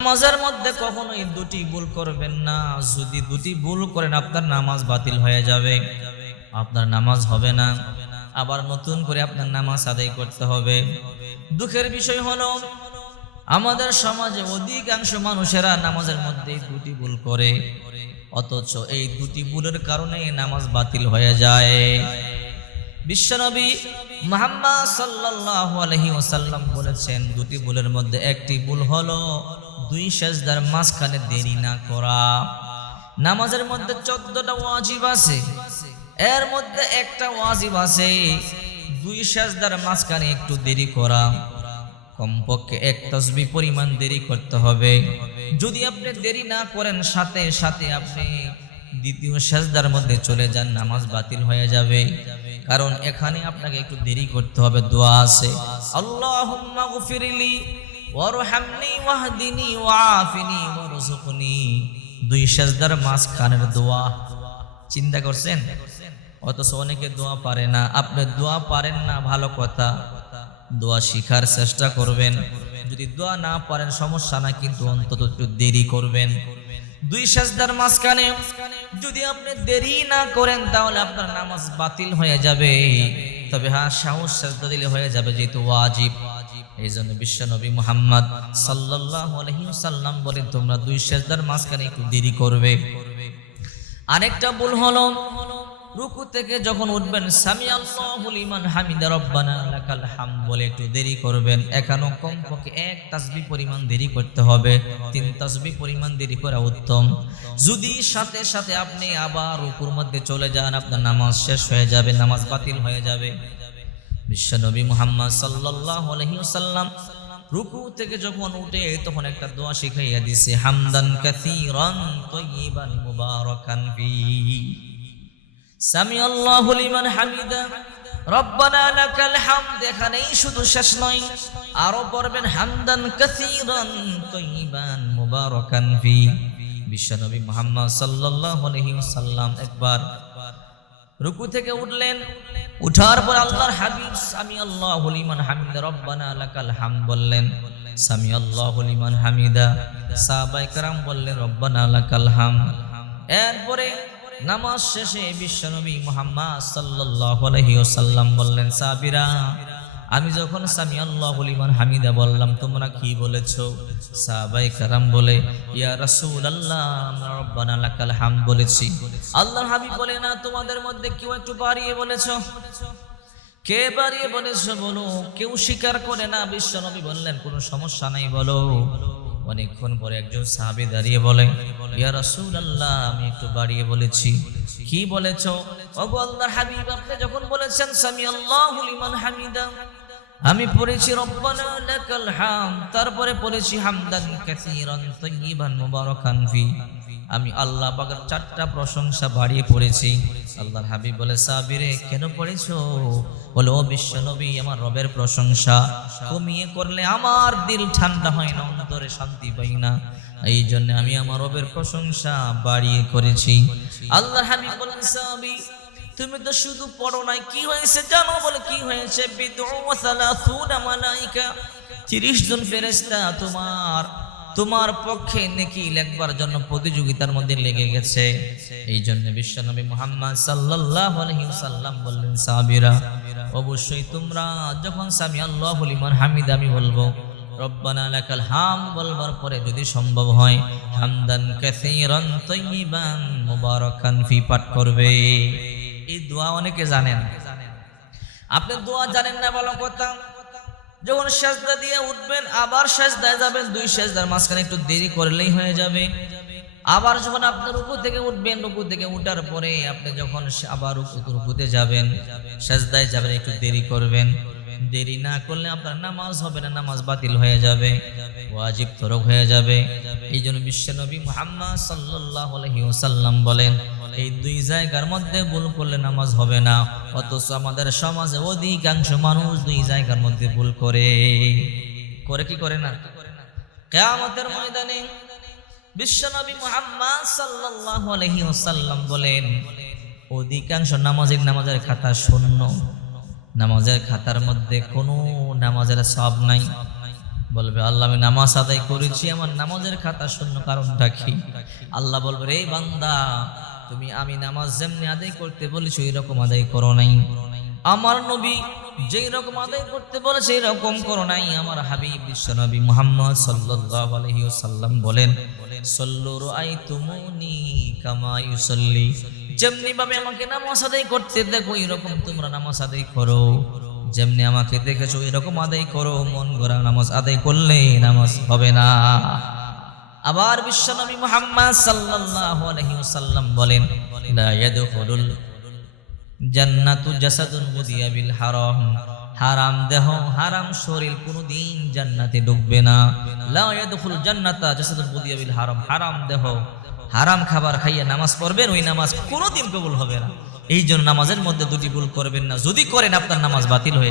নামাজের মধ্যে কখনোই দুটি ভুল করবেন না। যদি দুটি ভুল করেন আপনার নামাজ বাতিল হয়ে যাবে, আপনার নামাজ হবে না, আবার নতুন করে আপনার নামাজ আদায় করতে হবে। দুঃখের বিষয় হলো আমাদের সমাজে অধিকাংশ মানুষেরা নামাজের মধ্যে দুটি ভুল করে, অথচ এই দুটি ভুলের কারণে নামাজ বাতিল হয়ে যায়। বিশ্বনবী মুহাম্মদ সাল্লাল্লাহু আলাইহি ওয়াসাল্লাম বলেছেন, দুটি ভুলের মধ্যে একটি ভুল হলো দুই সিজদার মাঝখানে দেরি না করা। নামাজের মধ্যে 14টা ওয়াজিব আছে, এর মধ্যে একটা ওয়াজিব আছে দুই সিজদার মাঝখানে একটু দেরি করা। কমপক্ষে এক তাসবিহ পরিমাণ দেরি করতে হবে। যদি আপনি দেরি না করেন, সাথে সাথে আপনি দ্বিতীয় সিজদার মধ্যে চলে যান, নামাজ বাতিল হয়ে যাবে। কারণ এখানে আপনাকে একটু দেরি করতে হবে। দোয়া আছে, আল্লাহুম্মা গফিরলি ওয়ারহামনি ওয়াহদিনি ওয়াআফিনি ওয়ারযুকনি। দুই সিজদার মাঝখানের দোয়া চিন্তা করছেন? অথচ অনেকে দোয়া পারে না। আপনি দোয়া পারেন না, ভালো কথা, দোয়া শিখার চেষ্টা করবেন। যদি দোয়া না পারেন সমস্যা না, কিন্তু অন্তত একটু দেরি করবেন। দুই সিজদার মাঝখানে যদি আপনি দেরি না করেন তাহলে আপনার নামাজ বাতিল হয়ে যাবে। তবে হ্যাঁ, সাহস সিজদা দিলে হয়ে যাবে, যেহেতু ওয়াজিব। এই জন্য বিশ্বনবী মুহাম্মদ সাল্লাল্লাহু আলাইহি ওয়াসাল্লাম বলেন, তোমরা দুই সিজদার মাঝখানে একটু দেরি করবে। আরেকটা ভুল হলো রুকু থেকে যখন উঠবেন, সামি আল্লাহু লিমান হামিদা রব্বানা লাকাল হামদ বলে একটু দেরি করবেন। এখানেও কমপক্ষে এক তাসবিহ পরিমাণ দেরি করতে হবে। 3 তাসবিহ পরিমাণ দেরি করা উত্তম। যদি সাথে সাথে আপনি আবার রুকুর মধ্যে চলে যান, আপনার নামাজ শেষ হয়ে যাবে, নামাজ বাতিল হয়ে যাবে। বিশ্বনবী মুহাম্মদ সাল্লাল্লাহু আলাইহি ওয়াসাল্লাম রুকু থেকে যখন উঠে তখন একটা দোয়া শিখাইয়া দিয়েছে, হামদান কাসীরান তাইয়িবান মুবারাকান ফীহি। সামি আল্লাহু লিমান হামিদা রব্বানা লাকাল হামদ। এখানেই শুধু শেষ নয়, আরো পড়বেন হামদান কাসীরান তাইয়িবান মুবারাকান ফি। বিশ্বনবী মুহাম্মদ সাল্লাল্লাহু আলাইহি ওয়াসাল্লাম একবার রুকু থেকে উঠলেন, উঠার পর আল্লাহর হাবিব সামি আল্লাহু লিমান হামিদা রব্বানা লাকাল হামদ বললেন। সামি আল্লাহু লিমান হামিদা, সাহাবায়ে কেরাম বললেন রব্বানা লাকাল হামদ। এরপরে নামাজ শেষে বিশ্বনবী মুহাম্মদ সাল্লাল্লাহু আলাইহি ওয়াসাল্লাম বললেন, সাহাবীরা, আমি যখন সামি আল্লাহু লিমান হামিদা বললাম তোমরা কি বলেছো? সাহাবায়ে কেরাম বলে, ইয়া রাসূলুল্লাহ, আমরা রব্বানা লাকাল হামদ বলেছি। আল্লাহর হাবিব বলে, না, তোমাদের মধ্যে কেউ একটু বাড়িয়ে বলেছো। কে বাড়িয়ে বলেছো বলো? কেউ স্বীকার করে না। বিশ্বনবী বললেন, কোনো সমস্যা নাই, বলো। অনেকক্ষণ পরে একজন সাহাবী দাঁড়িয়ে বলে, ইয়া রাসূলুল্লাহ, আমি একটু বাড়িয়ে বলেছি। কি বলেছো? ওগো আল্লাহর হাবিব, আপনি যখন বলেছেন সামি আল্লাহু লিমান হামিদা, আমি পড়েছি রব্বানা লাকাল হামদ, তারপরে পড়েছি হামদান কাসীরান তাইয়িবান মুবারাকান ফি। আমি আল্লাহ পাকের 4টা প্রশংসা বাড়িয়ে পড়েছি। আল্লাহর হাবিব বলে, সাহাবীরে, কেন পড়েছো? বলে, ও বিশ্বনবী, আমার রবের প্রশংসা কমিয়ে করলে আমার দিল ঠান্ডা হয় না, অন্তরে শান্তি পাই না, এই জন্য আমি আমার রবের প্রশংসা বাড়িয়ে করেছি। আল্লাহর হাবিব বলেন, সাহাবী, তুমি তো শুধু পড়ো নাই, কি হয়েছে জানো? বলে, কি হয়েছে? বিদউ ওয়া 30 মালাইকা, 30 জন ফেরেশতা তোমার পক্ষে নেকি লেখবার জন্য প্রতিযোগিতার মধ্যে লেগে গেছে। এই জন্য বিশ্বনবী মুহাম্মদ সাল্লাল্লাহু আলাইহি ওয়াসাল্লাম বললেন, সাহাবীরা, অবশ্যই তোমরা যখন সামি আল্লাহু লিমান হামিদা আমি বলবো, রব্বানা লাকাল হামদ বলবার পরে যদি সম্ভব হয় হামদান কাসীরান তাইয়িবান মুবারাকান ফি পাঠ করবে। এই দোয়া অনেকে জানেন, আপনি দোয়া জানেন না ভালো কথা। যখন সিজদা দিয়ে উঠবেন, আবার সিজদায় যাবেন, দুই সিজদার মাঝখানে একটু দেরি করলেই হয়ে যাবে। আবার যখন আপনি রুকু থেকে উঠবেন, রুকু থেকে উঠার পরে আপনি যখন আবার রুকুতে যাবেন, সিজদায় যাবেন, একটু দেরি করবেন। দেরি না করলে আপনার নামাজ হবে না, নামাজ বাতিল হয়ে যাবে, ওয়াজিব তরক হয়ে যাবে। এই জন্য বিশ্বনবী মুহাম্মদ সাল্লাল্লাহু আলাইহি ওয়াসাল্লাম বলেন, এই দুই জায়গার মধ্যে ভুল করলে নামাজ হবে না। অথচ আমাদের সমাজে অধিকাংশ মানুষ দুই জায়গার মধ্যে ভুল করে কি করে না? কিয়ামতের ময়দানে বিশ্বনবী মুহাম্মদ সাল্লাল্লাহু আলাইহি ওয়াসাল্লাম বলেন, অধিকাংশ নামাজের খাতা শূন্য, নামাজের খাতার মধ্যে কোনো নামাজের সওয়াব নাই। বলবে আল্লাহ আমি নামাজ আদায় করেছি, আমার নামাজের খাতা শূন্য, কারণটা কি? আল্লাহ বলবে রে বান্দা, তুমি আমি নামাজ যেমনি আদায় করতে বলেছি ওই রকম আদায় করো নাই। আমার নবী যেই রকম আদায় করতে বলে সেই রকম করো নাই। আমার হাবিব বিশ্বনবী মুহাম্মদ সাল্লাল্লাহু আলাইহি ওয়াসাল্লাম বলেন, সল্লু রাআইতুমুনি কামা ইউসাল্লি, যেমনি ভাবে আমাকে নামাজ আদায় করতে দেখো এরকম তোমরা নামাজ আদায় করো। যেমনি আমাকে দেখেছো এরকম আদায় করো। মন গড়া নামাজ আদায় করলে নামাজ হবে না। আবার বিশ্বনবী মুহাম্মদ সাল্লাল্লাহু আলাইহি ওয়াসাল্লাম বলেন, লা ইয়াদখুলুল জান্নাতু জাসাদুন বুদিয়া বিল হারাম, হারাম দেহ হারাম শরীর কোনদিন জান্নাতে ঢুকবে না। লা ইয়াদখুল জান্নাতা জাসাদুন বুদিয়া বিল হারাম, হারাম দেহ হারাম খাবার খাইয়ে নামাজ পড়বেন, ওই নামাজ কোনদিন কবুল হবে না। এই জন্য নামাজের মধ্যে দুটি ভুল করবেন না, যদি করেন আপনার নামাজ বাতিল হয়ে